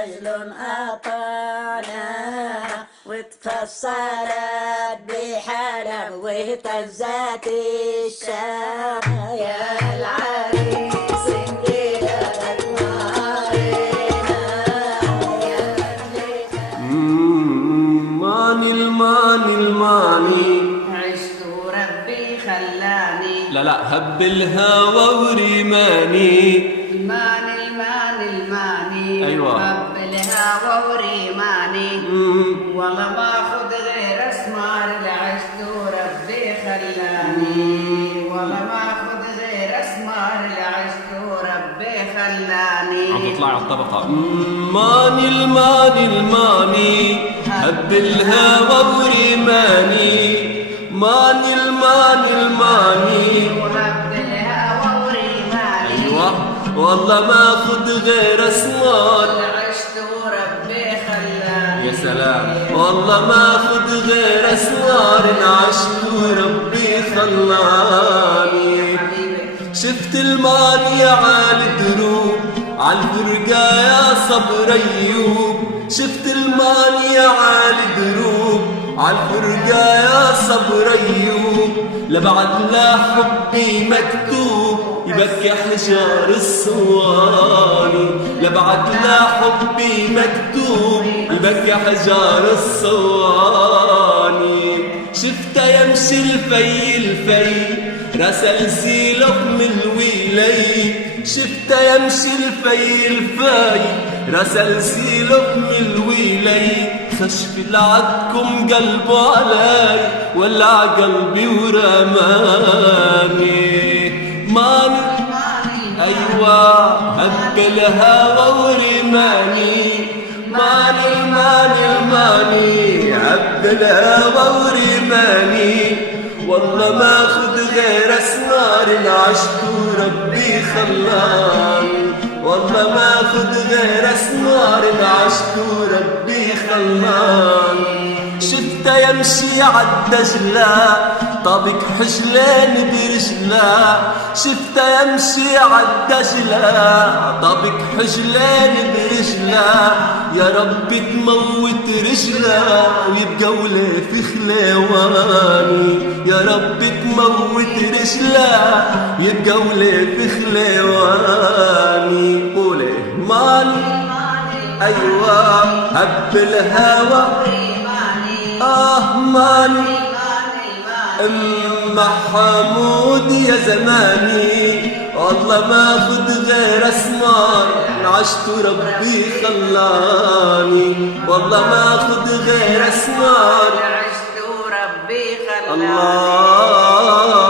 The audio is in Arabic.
عجل أطانا وتفصلت بحالة واهتزت الشام يا العريس انجيلك نارنا يا ماني الماني عشت وربي خلاني لا هب الهوى ورماني الماني أيوة. هب الهوى ورماني والله ما اخذ غير اسمار العشت وربي خلاني والله ما اخذ غير اسمار العشت وربي خلاني عم تطلع على الطبقة. ماني الماني هب الهوى ورماني ماني الماني وهب الهوى ورماني ايوه والله ما اخذ غير اسمار العشت وربي خلاني يا سلام والله ما اخذ غير اسمار عشت وربي خلاني شفت الماني عالي دروب عالفرقة يا صبر ايوب شفت الماني عالي دروب عالفرقة يا صبر ايوب لبعد لا حبي مكتوب يبكي حجار الصواني لبعد لا حبي مكتوب يبكي حجار الصواني شفته يمشي الفي رسل سيلق من الويلي شفته يمشي الفي رسل سيلق من الويلي خشف لعدكم قلبه علي ولع قلبي ورماني ماني ايوه هب الهوى ورماني ماني هب الهوى ورماني والله ما اخذ غير اسمار عشت وربي خلاني والله ما اخذ غير اسمار عشت وربي خلاني شفته يمشي عالدجلة طابق حجلين برجله شفته يمشي عالدجلة طابق حجلين برجله يا رب تموت رجله ويبقى ولا في خليواني يا رب تموت رجله ويبقى ولا في خليواني قولي ماني ايوه هب الهوى ماني حمود يا زماني والله ما اخذ غير اسمار عشت ربي خلاني والله ما اخذ غير اسمار عشت وربي خلاني الله